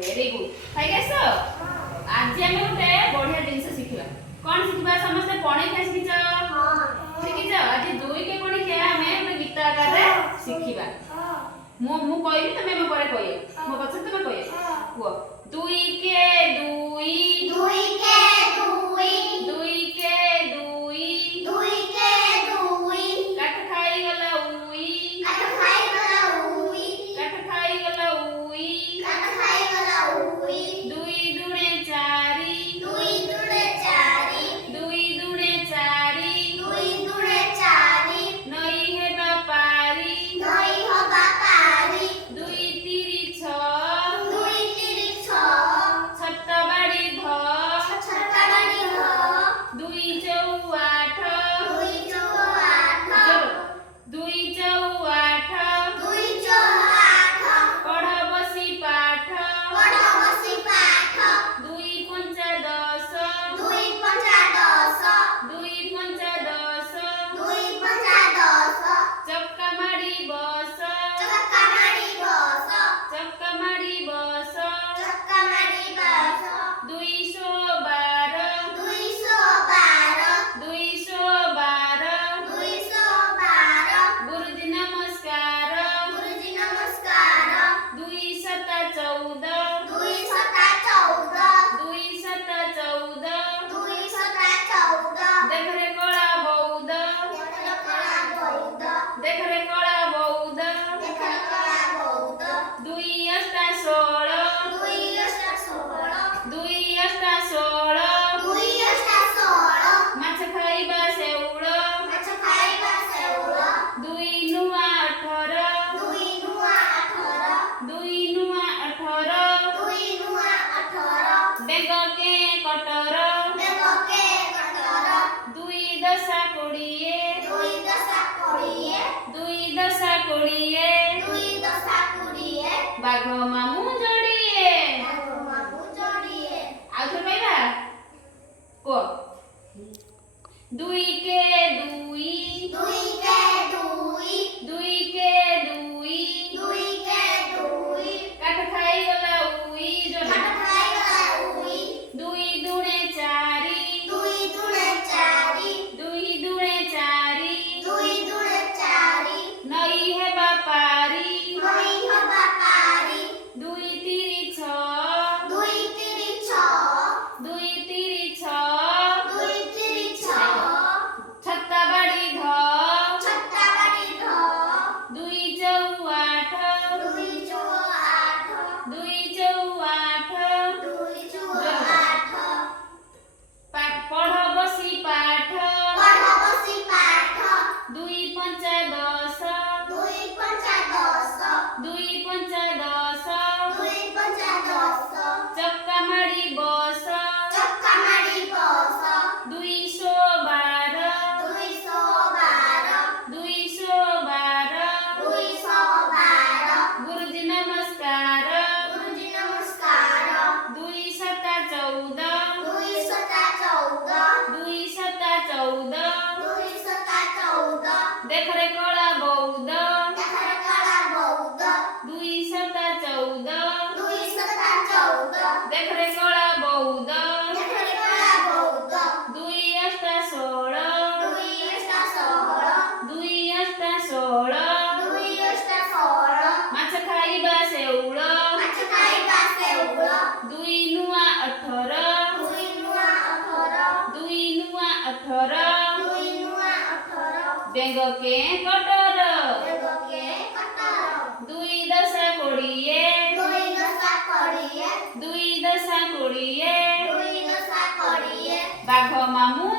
very good खाई आस आज आम गोटे बढ़िया जिनस शिखा कौन शिखा समस्त पणिका शिखिच शिखिच आज दुई के पणिका आम गोटे गीत आकार शिखा मु कहबी तुम मो पर कह मो पछ तुम कह कुह दुई के दुई दुई के दुई दुई के दुई दुई के दुई काट खाई गला उई काट खाई गला उई काट खाई गला उई काट खाई गला उई दुई दुणे चारि दुई दुणे चारि दुई दुणे चारि दुई दुणे चारि नई हेबा पारी नई होबा पारी दुई तिरी छ दुई तिरी छ छत्त बाड़ी ध छत्त बाड़ी ध दुई चौ आठ दुई चौ आठ दुई चौ आठ दुई चौ आठ पढ़ बसी पाठ पढ़ बसी पाठ दुई पंचा दस दुई पंचा दस दुई पंचा दस दुई पंचा दस चक्का मारी बस चक्का मारी बस चक्का मारी बस चक्का मारी बस 212 212 212 212 गुरुजी नमस्कार गुरुजी नमस्कार 2 सता 14 2 सता 14 2 सता 14 2 सता 14 देख रे कला बौद्ध देख रे कला बौद्ध देख रे कला बौद्ध देख रे कला बौद्ध 2 अष्टा 16 2 अष्टा 16 2 अष्टा 16 2 अष्टा 16 माछ खाइबा सेउळ माछ खाइबा सेउळ 2 नुआ 18 2 नुआ 18 2 नुआ 18 2 नुआ 18 बेग के कटर बेग के कटर 2 दशा 20 2 दशा 20 2 दशा 20 2 दशा 20 बाघ मामू जोड़िए बाघ मामू जोड़िए आउथर कहबा को 2 के 2 2 के 2 2 के 2 2 के 2 काट खाई गला उई जो काट खाई गला उई 2 दुणे 4 2 दुणे 4 2 दुणे 4 2 दुणे 4 नई हेबा पारी नई हेबा पारी 2 तिरी 6 2 तिरी 6 2 तिरी 6 2 तिरी 6 छत्ता बाड़ी ध छत्ता बाड़ी ध 2 चौ 8 2 चौ 8 2 चौ 8 2 चौ 8 पढ़ बसी पाठ पढ़ बसी पाठ 2 पंचा 10 2 पंचा 10 2 पंचा 10 2 पंचा 10 चक्का मारी बस चक्का मारी बस 212 212 212 212 गुरुजी नमस्कार गुरुजी नमस्कार 2 सता 14 2 सता 14 2 सता 14 2 सता 14 देख रे कला बौद्ध देख रे कला बौद्ध 2 सता 14 2 सता 14 देख रे कला बौद्ध देख रे कला बौद्ध 2 अष्टा 16 2 अष्टा 16 2 अष्टा 16 2 अष्टा 16 माछ खाइबा सेउळ माछ खाइबा सेउळ 2 नुआ 18 2 नुआ 18 2 नुआ 18 2 नुआ 18 बेग के कटर बेग के कटर 2 दशा 20 2 दशा 20 2 दशा 20 2 दशा 20 बाघ मामू